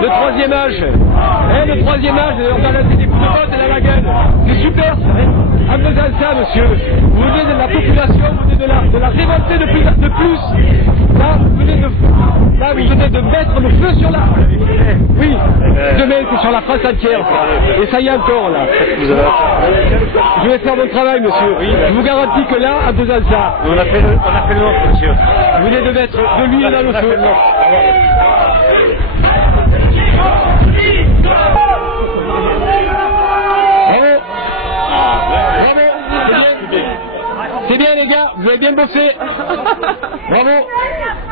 Le troisième âge. Le troisième âge, on a laissé des coups de botte à la gueule. C'est super ça. Amenez ça, monsieur. Vous venez de la population, vous venez de la révolter de plus. Là, vous venez de mettre le feu sur la... Oui, de mettre sur la France entière. Et ça y est encore, là. Je vais faire mon travail, monsieur. Je vous garantis que là, en faisant ça... On a fait le nôtre, monsieur. Vous venez de mettre de l'huile dans le feu. C'est bien les gars, vous avez bien bossé. Bravo.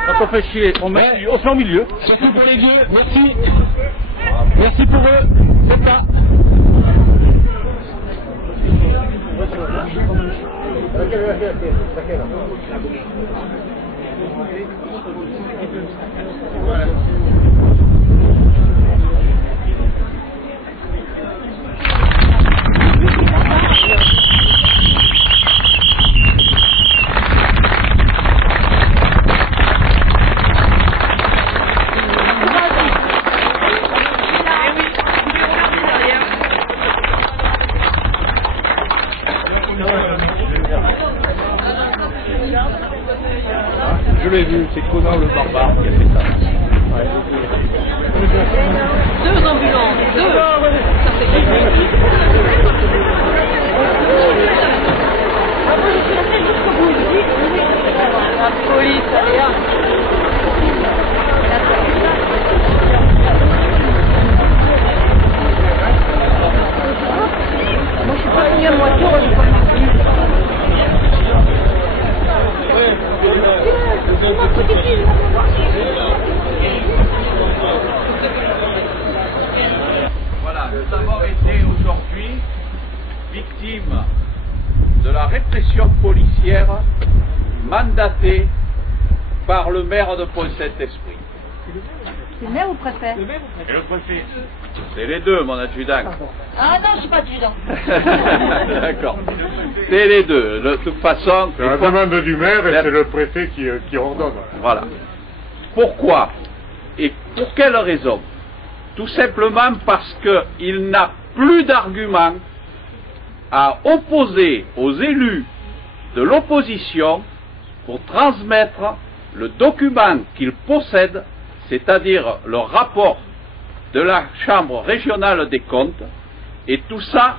Quand on fait chier, on se met au milieu. Surtout pour les vieux, merci. Merci pour eux, c'est ça. Je l'ai vu, c'est Conan le barbare qui a fait ça. Ouais. 2 ambulances, 2. Ça fait la police, allez, hein. Moi, je suis pas venue à moitié, je suis pas venue. Voilà, nous avons été aujourd'hui victimes de la répression policière mandatée par le maire de Pont-Saint-Esprit. C'est le maire ou le préfet? Et le préfet. C'est les deux, mon adjudant. Ah non, je suis pas adjudant. D'accord. C'est les deux. De toute façon, C'est la demande du maire et c'est le préfet qui ordonne. voilà. Pourquoi? Et pour quelle raison? Tout simplement parce qu'il n'a plus d'arguments à opposer aux élus de l'opposition pour transmettre le document qu'il possède, c'est-à-dire le rapport de la Chambre régionale des comptes. Et tout ça,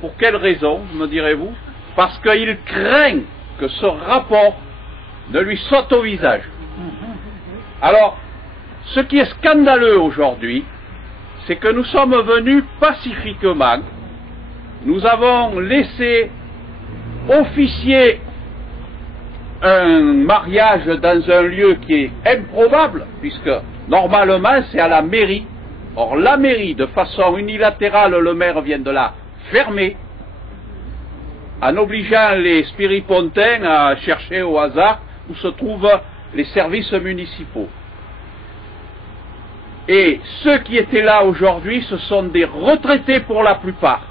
pour quelle raison, me direz-vous? Parce qu'il craint que ce rapport ne lui saute au visage. Alors, ce qui est scandaleux aujourd'hui, c'est que nous sommes venus pacifiquement, nous avons laissé officier un mariage dans un lieu qui est improbable, puisque normalement c'est à la mairie. Or la mairie, de façon unilatérale, le maire vient de la fermer, en obligeant les spiripontains à chercher au hasard où se trouvent les services municipaux. Et ceux qui étaient là aujourd'hui, ce sont des retraités pour la plupart.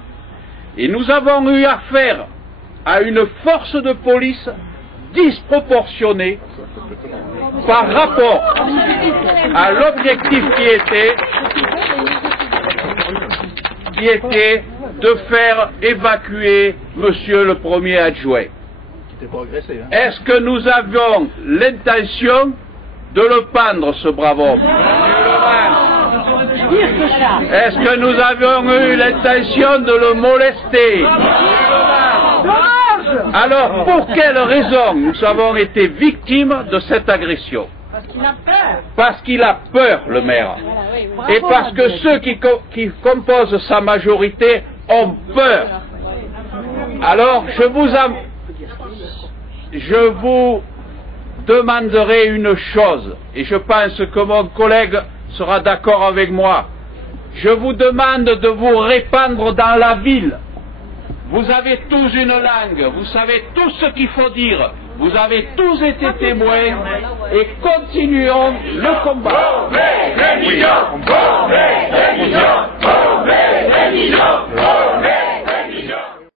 Et nous avons eu affaire à une force de police disproportionnée par rapport à l'objectif qui était de faire évacuer Monsieur le Premier adjoint. Est-ce que nous avions l'intention de le pendre, ce brave homme? Est-ce que nous avions eu l'intention de le molester? Alors, pour quelle raison nous avons été victimes de cette agression? Parce qu'il a peur. Parce qu'il a peur, le maire. Et parce que ceux qui composent sa majorité ont peur. Alors, je vous demanderai une chose, et je pense que mon collègue sera d'accord avec moi. Je vous demande de vous répandre dans la ville. Vous avez tous une langue, vous savez tout ce qu'il faut dire, vous avez tous été témoins, et continuons le combat. Bomber, les millions, bomber, les millions, bomber, les millions, bomber.